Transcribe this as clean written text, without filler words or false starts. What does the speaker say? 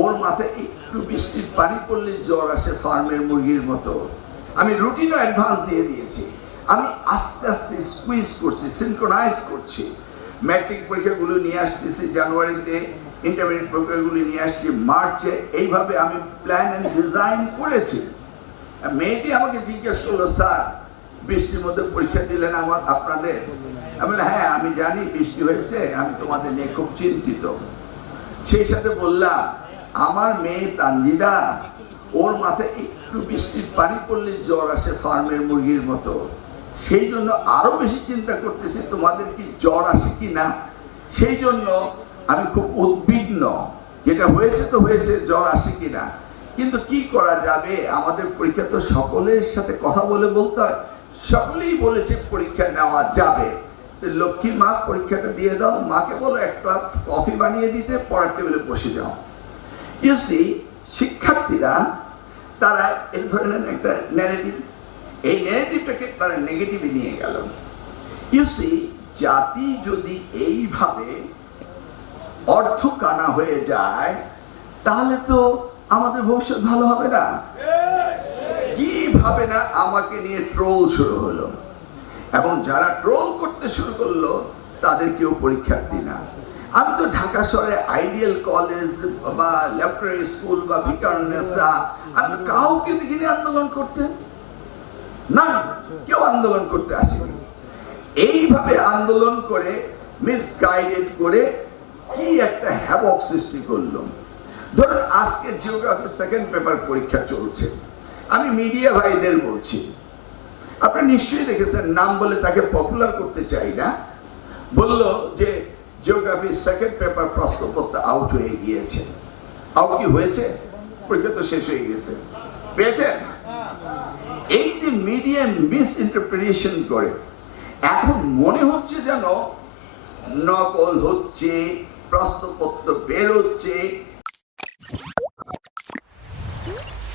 ওর মাথায় একটু বৃষ্টির পানি পড়লে জ্বর আসে ফার্মের মুরগির মতো। আমি রুটিনও অ্যাডভান্স দিয়ে দিয়েছি। আমি আস্তে আস্তে স্কুইজ করছি, সিনক্রোনাইজ করছি। ম্যাট্রিক পরীক্ষাগুলো নিয়ে আসতেছি জানুয়ারিতে, ইন্টারমিডিয়েট পরীক্ষাগুলো নিয়ে আসছি মার্চে। এইভাবে আমি প্ল্যান অ্যান্ড ডিজাইন করেছি। মেয়েটি আমাকে জিজ্ঞেস করলো, স্যার বৃষ্টির মধ্যে পরীক্ষা দিলেন আপনাদের? আমি বললাম, হ্যাঁ আমি জানি বৃষ্টি হয়েছে, আমি তোমাদের নিয়ে খুব চিন্তিত। সেই সাথে বললাম, আমার মেয়ে তানজিদা, ওর মাথায় একটু বৃষ্টির পানি পড়লে জ্বর আসে ফার্মের মুরগির মতো। সেই জন্য আরো বেশি চিন্তা করতেছি তোমাদের কি জ্বর আসে কি না। সেই জন্য আমি খুব উদ্বিগ্ন। যেটা হয়েছে তো হয়েছে, জ্বর আসে কিনা। কিন্তু কি করা যাবে, আমাদের পরীক্ষা তো সকলের সাথে কথা বলে বলতে হয়। সকলেই বলেছে পরীক্ষা নেওয়া যাবে। লক্ষ্মী মা পরীক্ষাটা দিয়ে দাও, মাকে বলো এক কাপ কফি বানিয়ে দিতে, পড়ার টেবিলে বসে যাও। ইউ সি, শিক্ষার্থীরা তারা এই ধরনের একটা ন্যারেটিভ, এই ন্যারেটিভটাকে তারা নেগেটিভে নিয়ে গেল। ইউ সি, জাতি যদি এইভাবে অর্থ কানা হয়ে যায় তাহলে তো আমাদের ভবিষ্যৎ ভালো হবে না। কিভাবে না আমাকে নিয়ে ট্রোল শুরু হলো, এবং যারা ট্রোল করতে শুরু করলো তাদের কেউ পরীক্ষার্থী না। আমি তো ঢাকা শহরে আইডিয়াল কলেজ বা ল্যাবরেটরি স্কুল বা ভিকারুন্নেসা, আমি কাউকে দেখিনি আন্দোলন করতে। না, কেউ আন্দোলন করতে আসেনি। এইভাবে আন্দোলন করে মিসগাইডেড করে কি একটা হ্যাভক সৃষ্টি করলো। ধরুন আজকে জিওগ্রাফি সেকেন্ড পেপার পরীক্ষা চলছে। আমি মিডিয়া ভাইদের বলছি, আপনারা নিশ্চয়ই দেখেছেন, নাম বলে তাকে পপুলার করতে চাই না, বললো যে জিওগ্রাফি সেকেন্ড পেপার প্রশ্নপত্র আউট হয়ে গিয়েছে। আউট কি হয়েছে? পরীক্ষা তো শেষ হয়ে গেছে, পেয়েছেন? এই যে মিডিয়া মিস ইন্টারপ্রিটেশন করে, এখন মনে হচ্ছে যেন নকল হচ্ছে, প্রশ্নপত্র বেরোচ্ছে,